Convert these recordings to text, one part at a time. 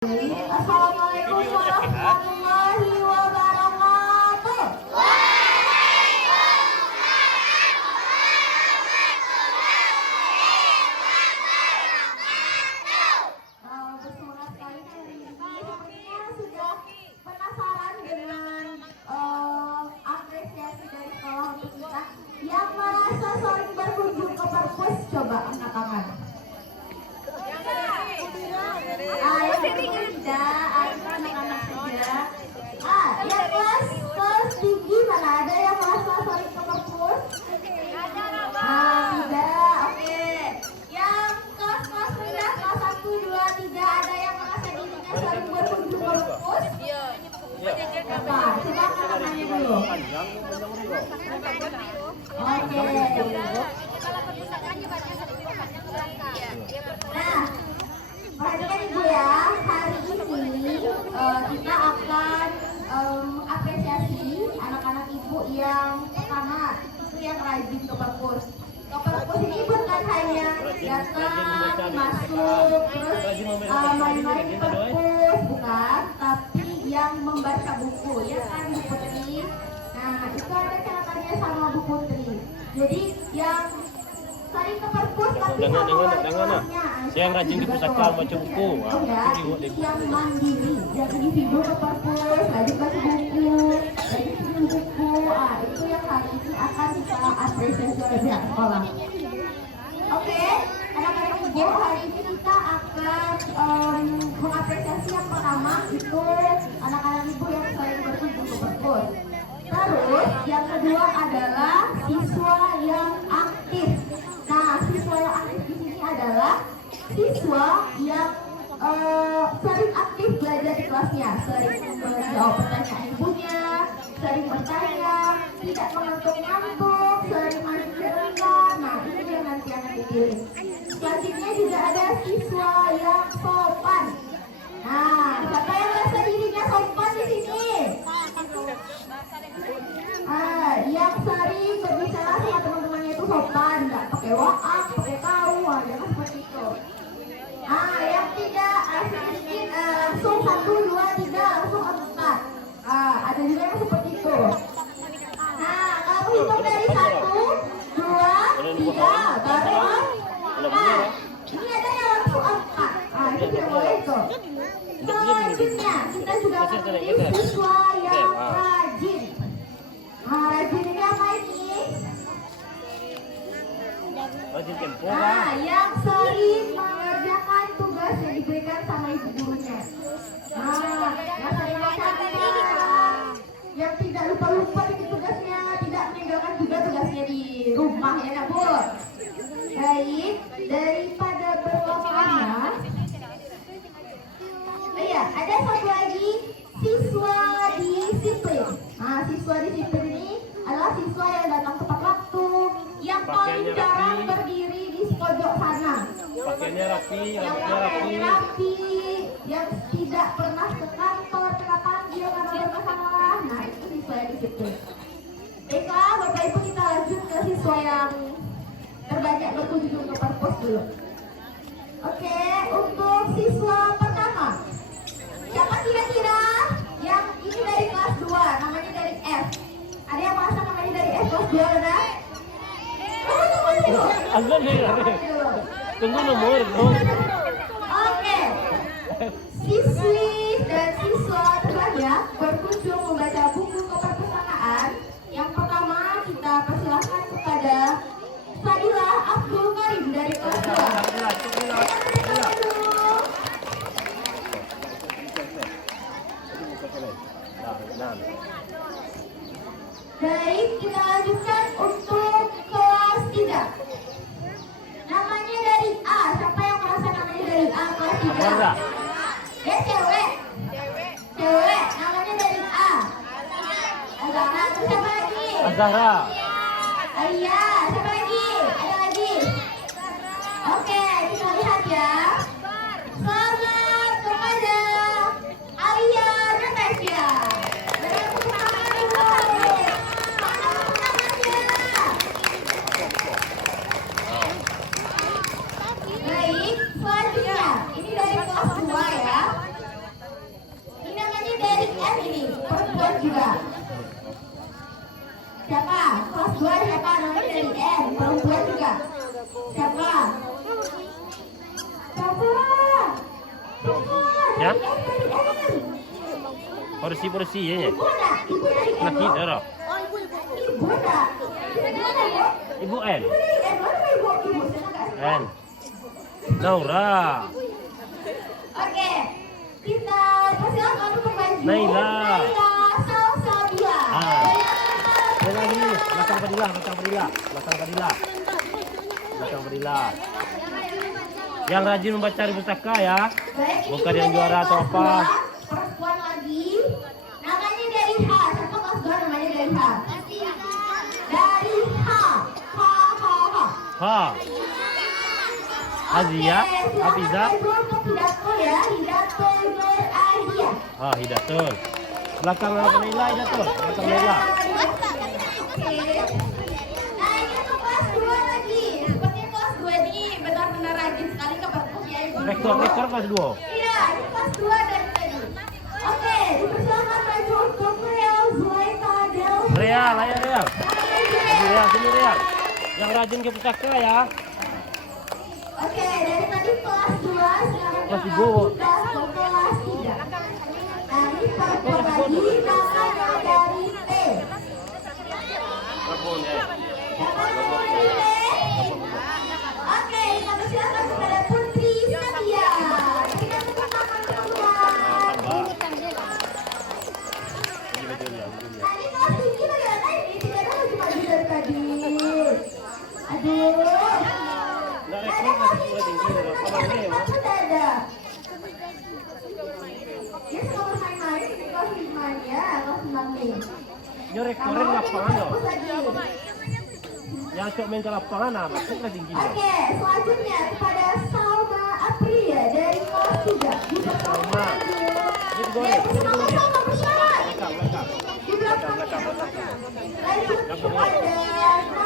Assalamualaikum warahmatullahi wabarakatuh. Bersemangat sekali hari ini. Sepertinya sudah penasaran dengan apresiasi dari sekolah untuk kita. Yang merasa sering berkunjung ke perpus, coba angkat tangan. Anak-anak saja. Yang kelas tinggi mana ada yang merasa sering ke perpus? Tidak. Oke. Yang kelas rendah, kelas 1, 2, 3 ada yang merasa dirinya sering berkunjung ke perpus? Coba angkat tangannya dulu. Oke. Nah, perhatikan Ibu ya, hari ini kita akan mengapresiasi anak-anak Ibu yang pertama, itu yang rajin ke perpus. Ke perpus ini bukan hanya datang, masuk, terus main-main di perpus, bukan, tapi yang membaca buku, ya kan Bu Putri? Nah, itu ada catatannya sama Bu Putri. Jadi yang sering ke perpus tapi jangan. Yang rajin di pusaka baca buku. Yang mandiri, yang individu ke perpus, rajin baca buku, rajin bikin buku. Itu yang hari ini akan kita apresiasi oleh pihak sekolah. Oke, anak-anak Ibu, hari ini kita akan mengapresiasi yang pertama itu anak-anak Ibu yang sering berkunjung ke perpus. Terus yang kedua adalah siswa yang aktif. Nah, siswa yang aktif di sini adalah siswa yang sering aktif belajar di kelasnya, sering menjawab pertanyaan ibunya, sering bertanya, tidak mengantuk-ngantuk, sering maju sebentar. Nah, ini yang nanti akan dipilih. Selanjutnya juga ada siswa yang sopan. Nah, siapa yang merasa dirinya sopan di sini? Yang sering berbicara sama teman-temannya itu sopan, nggak pakai WhatsApp, pakai kau, jangan seperti itu. Yang tidak sedikit langsung 1, 2, 3 langsung 4. Ada juga yang seperti itu. Nah, kalau hitung dari 1, 2, 3 baru ini ada yang langsung 4. Itu tidak boleh tuh. Selanjutnya kita juga memilih siswa yang rajin. Rajin ini apa ini? Yang sering mengerjakan tugas yang diberikan sama ibu gurunya. Yang sering mencatat, yang tidak lupa-lupa bikin tugasnya, tidak meninggalkan juga tugasnya di rumah ya nak Bu. Baik, daripada berlama-lama, ada satu lagi siswa disiplin. Siswa disiplin ini adalah siswa yang datang tepat waktu, yang paling jarang berdiri di pojok sana, pakaiannya rapi, yang tidak pernah ke kantor, kena panggil karena bermasalah. Nah, itu siswa yang disiplin. Baiklah, Bapak Ibu, kita lanjut ke siswa yang terbanyak berkunjung ke perpus dulu. Oke, untuk siswa pertama, siapa kira-kira yang ini dari kelas 2, namanya dari F? Ada yang merasa namanya dari F kelas 2 kan? Tunggu nomor. Oke. Siswi dan siswa terbanyak berkunjung membaca buku ke perpustakaan. Yang pertama kita persilahkan kepada Fadila Abdul Karim dari kelas 2. Baik, kita lanjutkan untuk kelas 3. Namanya dari A. Siapa yang merasa namanya dari A kelas 3? Dia cewek. Cewek, namanya dari A. Azahra, terus siapa lagi? Azahra. Iya, siapa lagi? Ada lagi? Oke, kita lihat ya. Selamat kepada Alia Natasha. Baik, selanjutnya ini dari kelas 2 ya. 2 siapa? Namanya dari N. Perempuan juga. Siapa? Siapa? Ya? Dari N. Porsi ya. Ibu nak? Ibu dari N. Nah, kita Ibu roh. nak? Ibu dari mana, Bu? Ibu N. Ibu dari N. Mana ibu? Ibu saya nggak salah. N. Naura. Oke, kita persilakan untuk maju. Naila. Salsabila. Ah. Yang lagi nih, belakang Fadila. Yang rajin membaca di pustaka ya. Baik, ini Bukan juga yang juara dari atau kelas apa. 2, perempuan lagi. Namanya dari H. Siapa kelas 2 namanya dari H? Dari H. Ha. Azia, Hafiza. Untuk pidato ya, pidato Nur Adia. Ah, Hidatul. Belakang Naila Hidatul. Belakang Naila. Oke. Nah, ini untuk kelas 2 lagi. Sepertinya kelas 2 ini benar-benar rajin sekali ke perpus ya, Ibu. Rektor kelas 2. Iya, ini kelas 2 dari tadi. Oke, dipersilakan maju untuk Real Zulaika Del. Real, ayo Real. Sini Real. Yang rajin ke pustaka ya. Oke, dari tadi kelas 2 sekarang Kelas kita 3. pindah ke kelas 3. Nah, ini perempuan lagi namanya dari T. Telepon ya. Siapa namanya dari T? Oke, kita persilakan kepada Putri Setia. Kita tepuk tangan semua. Tadi kelas tinggi bagaimana ini? Tidak ada lagi maju dari tadi. Aduh. Enggak rektor masih mulai tinggi. Apa ini ya? Sudah ada. Dia suka bermain-main di kelas 5 ya, kelas 6 nih. Ini rektornya di lapangan loh. Fokus lagi. Yang cok main ke lapangan apa? Itu kelas tinggi loh. Oke, selanjutnya kepada Salma Aprilia dari kelas 3. Salma. Ini digoreng. Ya, Salma bersolat. Belakang. Di belakang. Lanjut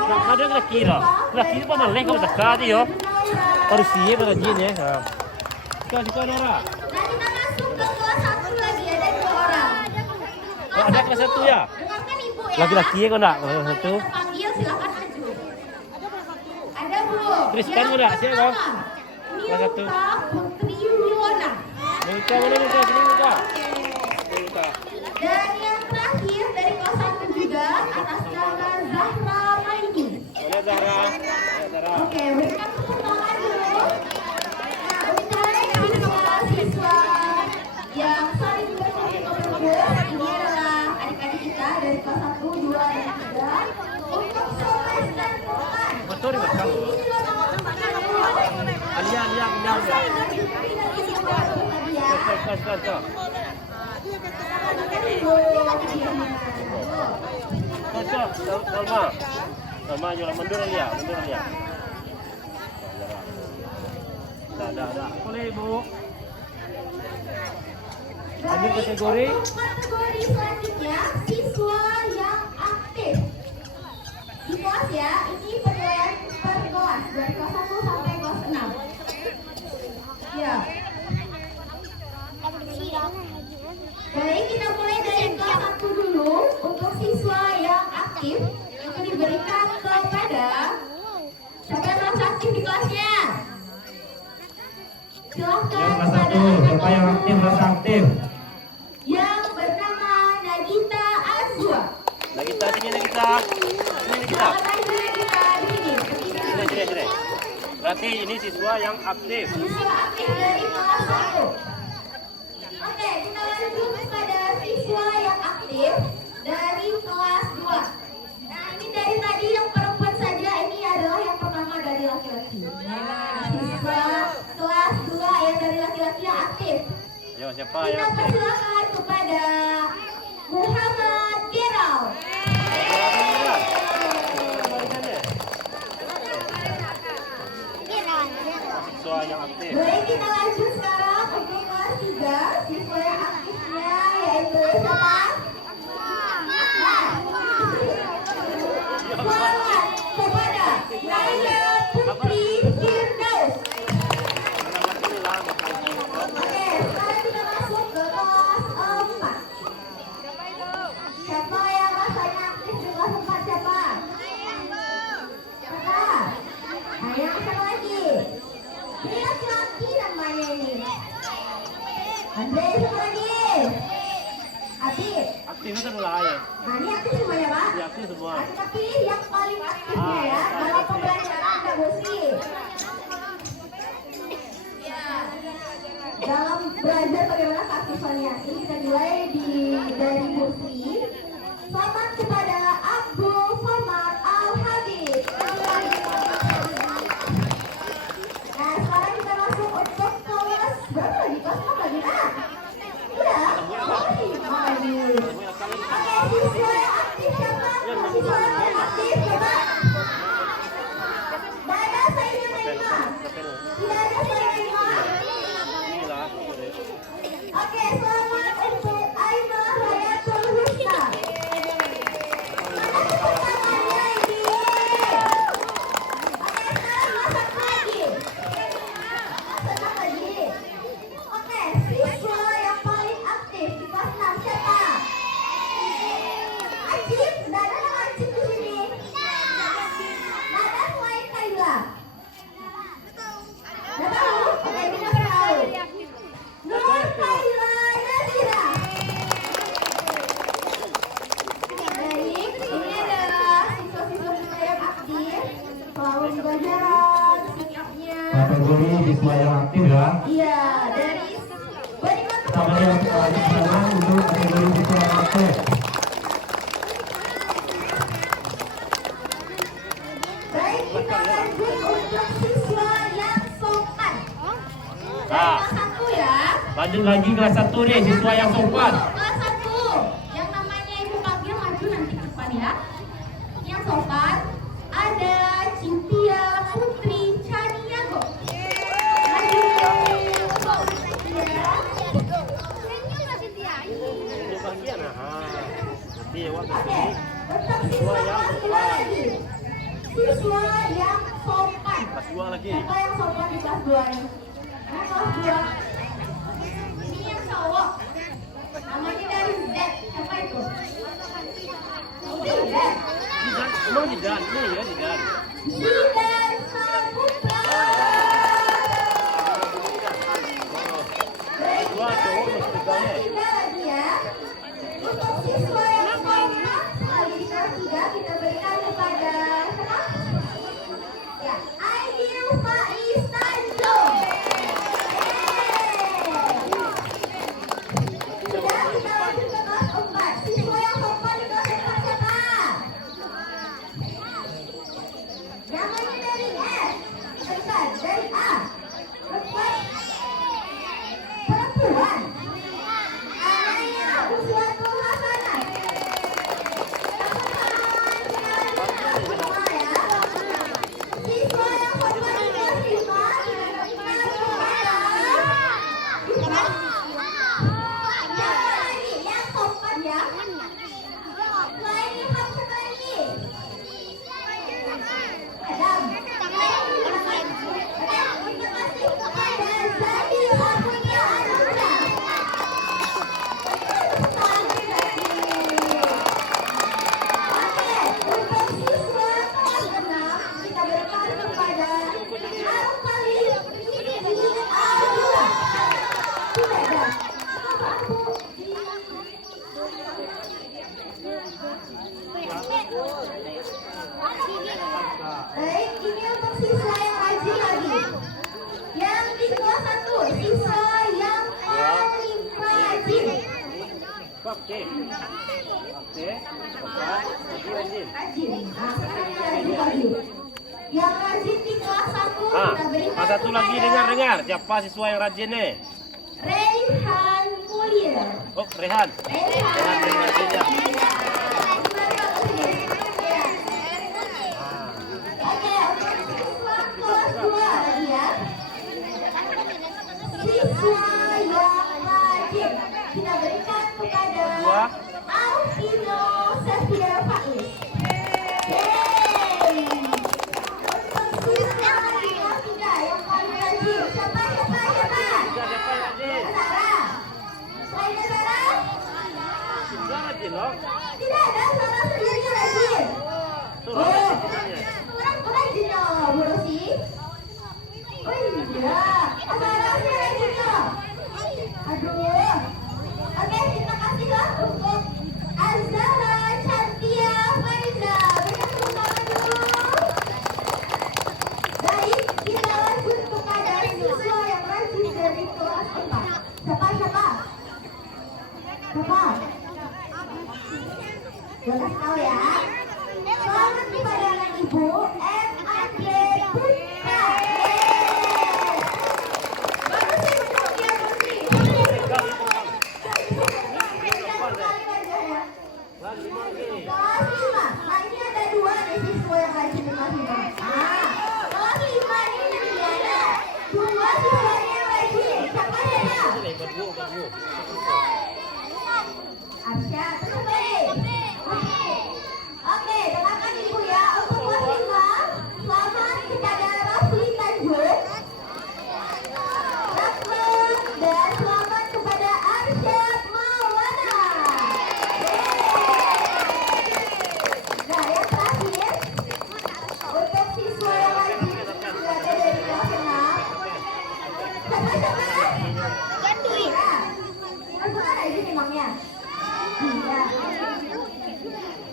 Nah, ada kelas kira. Kelas kira apa malah kau sekali yo. Harus siap pada jin ya. Kelas itu Nora. Nah, kita masuk ke kelas 1 lagi, ada 2 orang. Oh, ada kelas 1 ya? Dengarkan Ibu ya. Laki-laki ya kau enggak? Kelas 1. Panggil silakan maju. Ada Bu. Tuliskan Yang udah, siap, Bang. pertama, Kelas 1. Milka Putri Wilona. Muka mana muka sini muka. Muka. Dan yang terakhir dari kelas 1 juga atas nama Zahra Maini. Mana Zahra? Zahra. Oke, berikan tepuk tangan dulu. Nah, untuk siswa yang saling berkumpul ini adalah adik-adik kita dari kelas 1, 2, dan 3. Untuk Soles dan Roman. Betul di belakang. Ini juga nomor tempatnya dulu. Alia pindah. Kelas. Salma jual mundur ya. Dah. Boleh Ibu. Lanjut kategori. Kategori selanjutnya siswa yang aktif. Di kelas ya, ini penilaian per kelas dari kelas 1 sampai kelas 6. Ya. Baik, kita mulai dari kelas 1 dulu. Untuk siswa yang aktif itu diberikan kepada siapa yang merasa aktif di kelasnya? Silahkan kepada Siapa yang aktif rasa aktif? yang bernama Nagita Azwa. Nagita sini Nagita. Selamat pagi Nagita di sini. Sini. Berarti ini siswa yang aktif. Siswa aktif dari kelas 1. Oke, kita lanjut kepada siswa yang aktif dari kelas 2. Nah, ini dari tadi yang perempuan saja, ini adalah yang pertama dari laki-laki. Nah, siswa kelas 2 yang dari laki-laki yang aktif. Yo, siapa Kita yang aktif? persilakan kepada Muhammad Geral. Siswa yang aktif. Baik, kita lanjut sekarang untuk kelas 3. Siswa yang aktifnya yaitu siapa? Selamat kepada Naila Putri Firdaus. Oke, sekarang kita masuk ke kelas 4. Siapa yang rasanya aktif di kelas 4? Siapa? Andre, siapa lagi? Ati. Aktif itu mulai ya. Nah, ini aktif semuanya, Pak? Iya, aktif semua. Nah, kita pilih yang paling aktifnya ya. Dalam pembelajaran Kak Bosi. Dalam belajar bagaimana keaktifannya. Ini kita nilai dari Bosi. Selamat kepada Abdul Somad Al-Habib. Nah, sekarang kita masuk untuk kelas berapa lagi? Kelas 6 lagi, Nak? Udah? Oh, 5 lagi. Oke, siswa yang aktif siapa? Siswa yang aktif coba. Tidak ada saya menerima. Tidak ada saya menerima. Oke, selamat untuk Aina Hayatul Husna. Mana kesempatannya ini? Oke, sekarang masak lagi. Masak lagi. Oke, siswa yang paling aktif di kelas 6 siapa? Acip, tidak ada nama Acip di sini. Tidak ada selain Kaila. Tidak tahu? Oke, kita tahu. Nur Kaila Nazira. Baik, ini adalah siswa-siswa kita yang aktif. Selalu di pelajaran, sikapnya. Kategori siswa yang aktif ya. Iya, dari berikan Sama yang sama untuk kategori siswa yang aktif. Baik, kita lanjut untuk siswa yang sopan. Dari Ah. kelas 1 ya. Lanjut lagi kelas 1 nih, siswa yang sopan. Kelas 1. Yang namanya Ibu panggil maju nanti ke depan ya. Yang sopan ada Cynthia Putri Caniago. Maju. Ya. Ini bagian nanti ya waktu Oke, untuk siswa kelas 2 lagi. Siswa yang sopan. kelas 2 lagi. Siapa yang sopan di kelas 2 ini? Nah, kelas 2. Ini yang cowok. Namanya dari Z. Siapa itu? Itu Z. Didan, emang Didan, ini ya Didan. Zidan Saputra. Baik, Dua cowok masih pegangnya. kita lagi ya. Untuk siswa yang sopan sekali di kelas 3 kita berikan kepada siapa? Ya, Aidil Faiz Tanjung. Sudah, kita lanjut ke kelas 4. Siswa yang sopan di kelas 4 siapa? Namanya dari S. Bukan, dari A. Perempuan. Anaya Uswatul Hasanah. Semua ya. Siswa yang sopan di kelas 5. Siapa lagi yang sopan ya? Selain Ilham, siapa lagi? Adam. Adam, kita kasih kepada Zadil Abunia Ananda. Oke, untuk siswa kelas 6 kita berikan kepada Al-Khalid Al-Dula. Tidak ada. Kenapa aku Baik, ini untuk siswa yang rajin lagi. Yang di kelas 1, siswa yang paling rajin. Oke. Oke. Rajin. Rajin. Nah, sekarang yang rajin lagi. Yang rajin di kelas 1 Ah, kita berikan ada satu lagi kepada dengar. Siapa siswa yang rajin nih? Rehan Mulia. Oh, Rehan. Rehan. Rehan yang rajin ya. Oke, untuk siswa kelas 2 lagi ya. Siswa yang rajin kita berikan kepada Dua. Alvino Safira Faiz. Yeay. Untuk siswa di kelas 3 yang paling rajin siapa? Siapa yang rajin? Sarah. Selain Sarah? Sudah rajin loh. Tidak ada, Sarah sendiri rajin. Tuh, Oh, rajin. kurang rajin ya, Bu Rosi. Oh iya, Sarah sih rajin ya. Aduh, Apa? Gue kasih tahu ya. Selamat kepada anak ibu MAD Putra. Bagus sih bentuknya, bagus sih. Kelas 5. Nah ini ada 2 nih siswa yang rajin di kelas 5. Nah, kelas 5 ini ada 2 siswanya yang rajin. Siapa ya? Arsya, Oke, dengarkan ibu ya. Untuk kelas 5, selamat kepada Rafli Tanjung, Rahman, dan selamat kepada Arsyad Maulana. Nah, yang terakhir, untuk siswa yang rajin sudah ada dari kelas 6. Siapa? Gandui. Kamu kan rajin emangnya? Iya.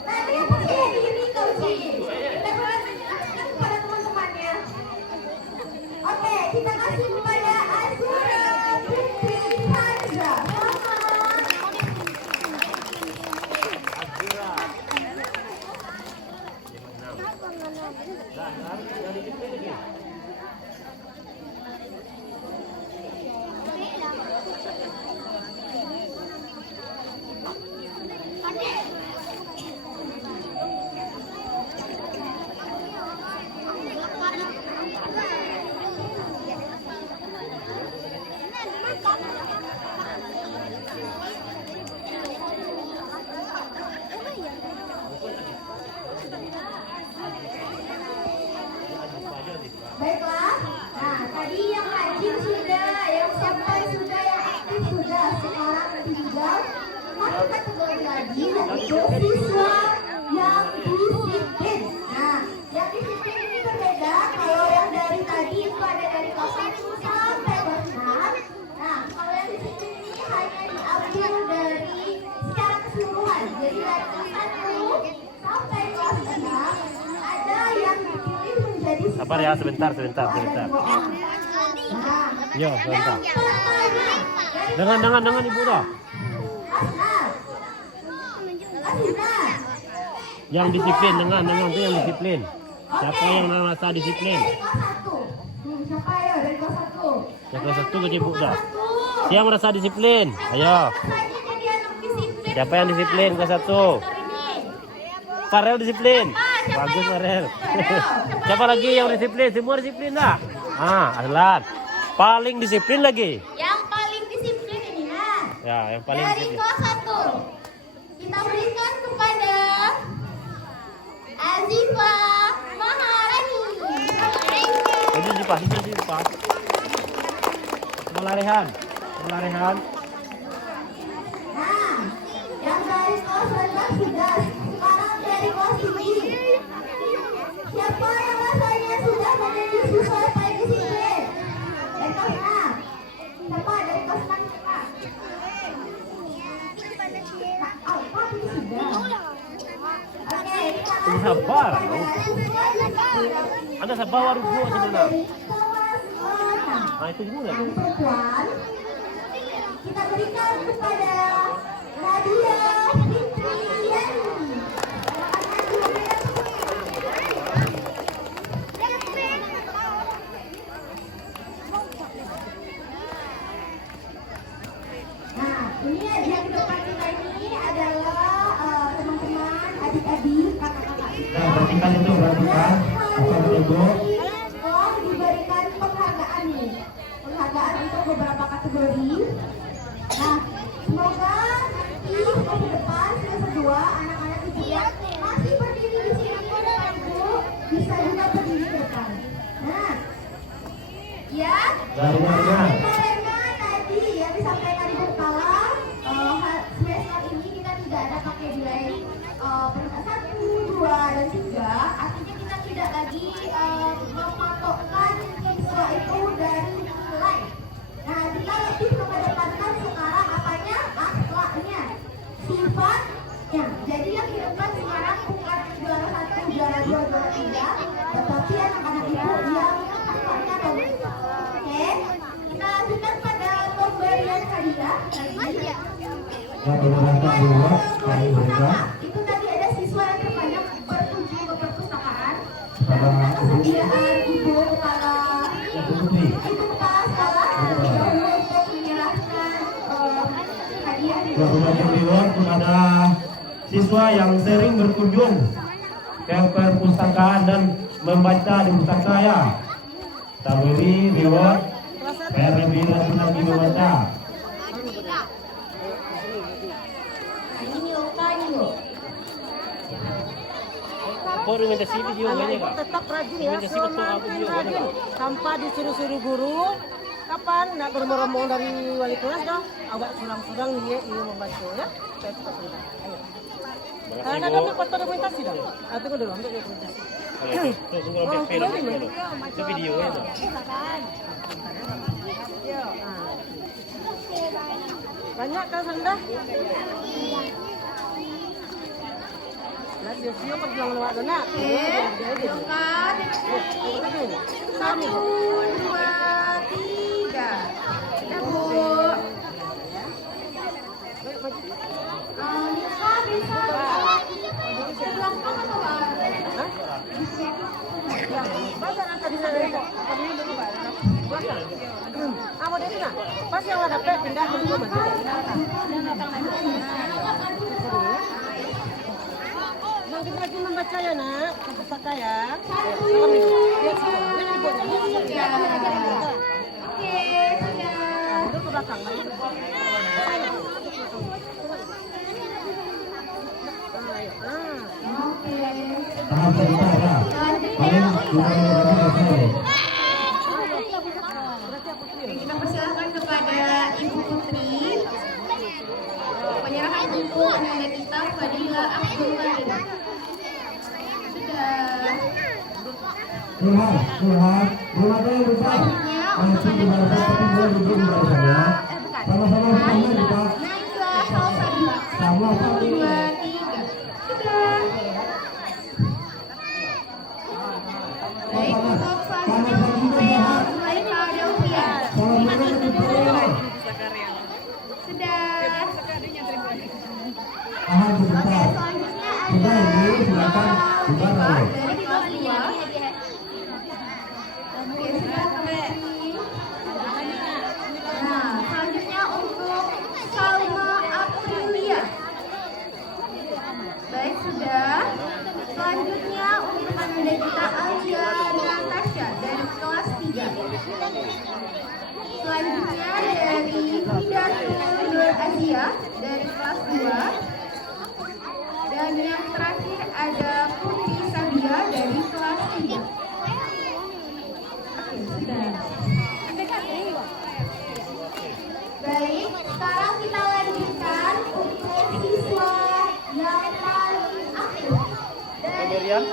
Nah, dia pakai ini kau sih. Kita boleh menjelaskan kepada teman-temannya. Oke, kita kasih kepada Azura Putri Hamza. Baiklah, nah tadi yang rajin sudah, yang sampai sudah, yang aktif sudah. Sekarang tinggal satu kategori lagi, yaitu siswa yang disiplin. Nah, yang disiplin ini berbeda. Kalau yang dari tadi itu ada dari kelas 1 sampai kelas 6. Nah, kalau yang disiplin ini hanya diambil dari secara keseluruhan. Jadi dari kelas 1 sampai kelas 6 ada yang dipilih menjadi Sabar ya, sebentar. Yo, sebentar. Dengan ibu dah. Yang disiplin, dengan tuh yang disiplin. Siapa yang merasa disiplin? Siapa ya dari kelas 1? Yang kelas 1 ke ibu dah. Siapa yang merasa disiplin? Ayo. Siapa yang disiplin kelas 1? Farel disiplin. Bagus Farel. Siapa lagi yang disiplin? Semua disiplin dah. Aslan. Paling disiplin lagi. Yang paling disiplin ini nah. Ya, yang paling dari disiplin. kelas 1 kita berikan kepada Azifa Maharani. Ini dipas. Pelarihan. Nah, yang dari kelas 11 sudah, sekarang dari kelas 7. Siapa yang rasanya sudah menjadi siswa yang paling disiplin? Dari kelas 6. Siapa dari kelas 6 siapa? Ini sudah. Oke, kita kasih Sabar, kepada siswa yang disiplin. Ada sabar dulu sebenarnya. Dari kelas 6. Itu dulu Yang perempuan kita berikan kepada Nadia Fitriani. Nah, ini yang di depan kita ini adalah teman-teman, adik-adik, kakak-kakak kita. Nah, bertingkat itu bertingkat. Assalamualaikum. Diberikan penghargaan nih, penghargaan untuk beberapa kategori. Nah, semoga nanti ke depan semester 2 anak-anak ibu yang masih berdiri di sini di depan ibu bisa juga berdiri di depan. Nah, ya. Karena tadi yang disampaikan ibu kepala semester ini kita tidak ada pakai nilai peringkat 1, 2, dan 3. Artinya kita tidak lagi mematokkan siswa itu dari nilai. Nah, kita lebih mengedepankan sekarang apanya? Akhlaknya, sifatnya. Jadi yang di depan sekarang bukan juara 1, juara 2, juara 3, tetapi anak-anak ibu yang akhlaknya bagus. Oke, kita lanjutkan pada pemberian hadiah. yang menggunakan buat kami berikan Itu tadi ada siswa yang terbanyak berkunjung ke perpustakaan. kepada Persediaan ibu kepala Putri. ibu kepala sekolah dahulu untuk menyerahkan hadiah di Yang mengucapkan reward kepada siswa yang sering berkunjung ke perpustakaan dan membaca di pustaka ya. Kita beri reward biar lebih lagi membaca. ini lukanya loh. Baru minta si video banyak kak. Tetap rajin ya, Minta si betul semangat aku video rajin. banyak. Tanpa disuruh-suruh guru, kapan nak beromong dari wali kelas dah, awak surang-surang dia membantu ya. Saya tetap rendah. Ayo. Karena ada foto dokumentasi dah. Tunggu dulu, ambil dokumentasi. Terus tunggu ambil film dulu. Itu videonya tuh. Ya. Banyak kan Sanda? Lah dia siapa perjuangan lewat dona? Bukan. Sami. 1, 2, 3. Ya Bu. Nisa bisa ke belakang atau Hah? Baca angka di sana ya. Apa dulu dulu Pak? Baca. Apa dia sana? Pas yang ada pet pindah ke rumah. Yang kita lagi membaca ya nak, pustaka ya. Lihat sini. Lihat ibunya. Ya. Oke, sudah. Duduk ke belakang. Oke. Tahap sebentar ya. Paling 2 menit selesai. Kita persilahkan kepada Ibu Putri penyerahan buku Nanda kita Fadila Abdul Malik. Sudah. Lihat, ada yang besar. Langsung di bawah tapi dia duduk di bawah saya. Sama-sama semuanya kita. Naila Salsabila. Sama 1, sama 2, 3. Sudah. Baik, untuk selanjutnya Theo Zulaika Delvia. Sudah. Tahan Oke, sebentar. selanjutnya Sudah ada ini silakan bubar dulu. dari kelas 2. Oke, sudah kembali. Nah, selanjutnya untuk Salma Aprilia. Baik, sudah. Selanjutnya untuk Anda kita Alia Natasha dari kelas 3. Selanjutnya dari Hidatul Nur Asia dari kelas 2. Dan yang terakhir ada Putri Sabia dari kelas 3. Oke, sudah. Baik, sekarang kita lanjutkan untuk siswa yang paling aktif. Meriam,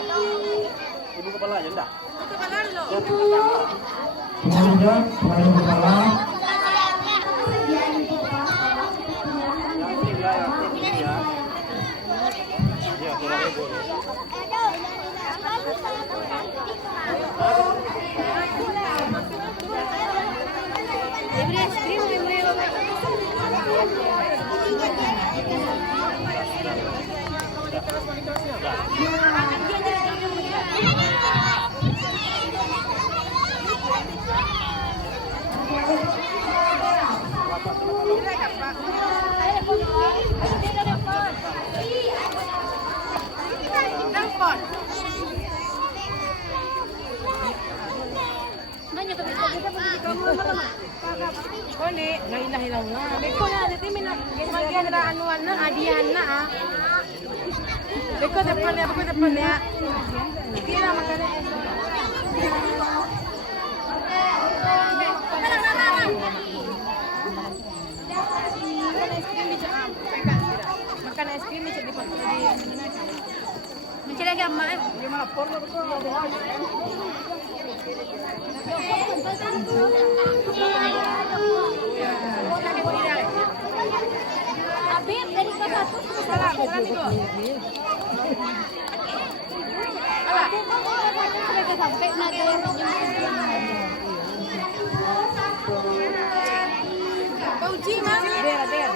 ibu kepala aja enggak? Ibu Kemudian kembali kepala. kesediaan ibu kepala sekolah untuk penyerahan Iya, kurang ibu. Oh ni, la ilaha illallah. Beko na nanti minat bagian ada anuan na hadiah na ah. Beko depan ya. Kira makan makan es krim di cepat mencari lagi amma dia malah porno betul Habib dari kelas 1 salah sampai Kau uji mas? Der.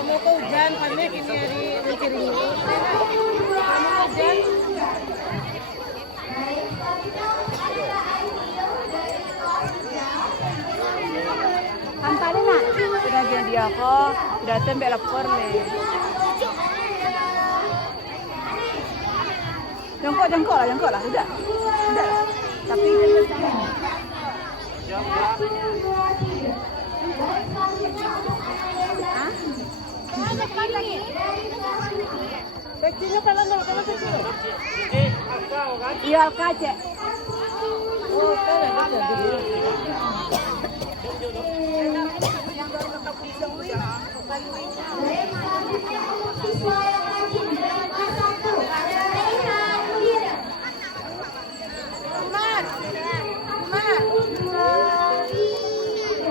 Mau ke hujan, panik ini hari kirinya. Mau hujan. Ampalin nak. Sudah jadi aku, sudah tembak lapor nih. Jongkok lah, udah. Tapi Kecilnya kalau kecil. iya kaca. Oh, kan ada. Siswa yang rajin dalam kelas 1 ada Reina Mulia. Umar. 1, 2, 3.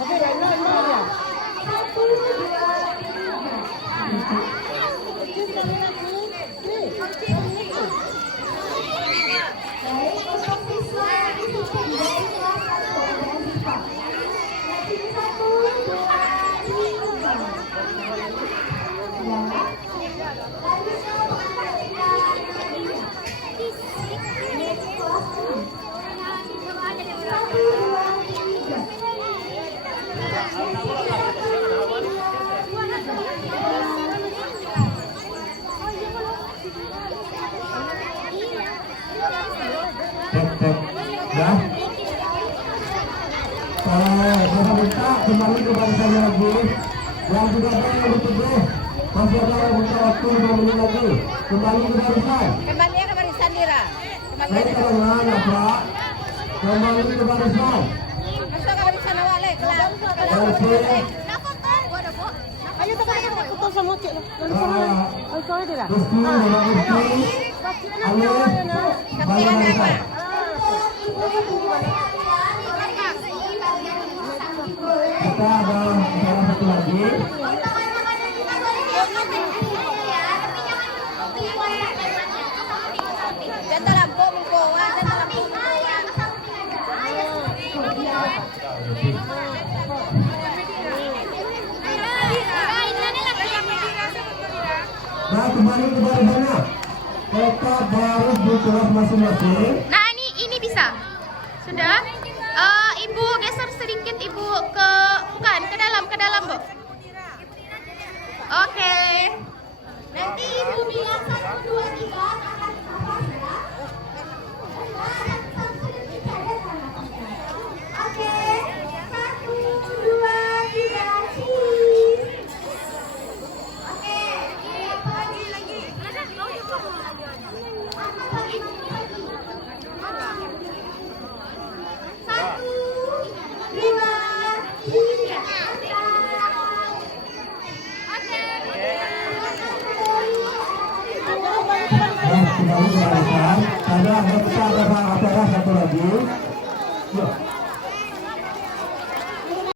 Tapi Rena ya. Ya. Saya minta kembali kepada saya lagi. Yang sudah saya dituduh masih ada buka waktu 2 menit lagi. Kembali ke barisan. Kembali ke barisan Dira. Saya kedengaran ya Pak. Kembali ke barisan. Masuk ke barisan awal leh. Ayo kita sama cik lah. Oh, sorry Dira. Rizky, Bapak Rizky. Ayo, balik barisan. Kita ada salah satu lagi. Jangan lampu mengkowa, jangan lampu Nah, kembali ke barisannya. Tetap harus di kelas masing-masing. Nah, ini bisa. Sudah? Ibu geser sedikit Ibu ke bukan ke dalam, Bu. Oke. Nanti Ibu bilang 1, 2, 3 akan nafas ya. Oke. 1, 2, 3, cheese. Oke. Lagi. Satu, dua, tiga. Kembali ke barisan. Ada satu lagi. Yuk.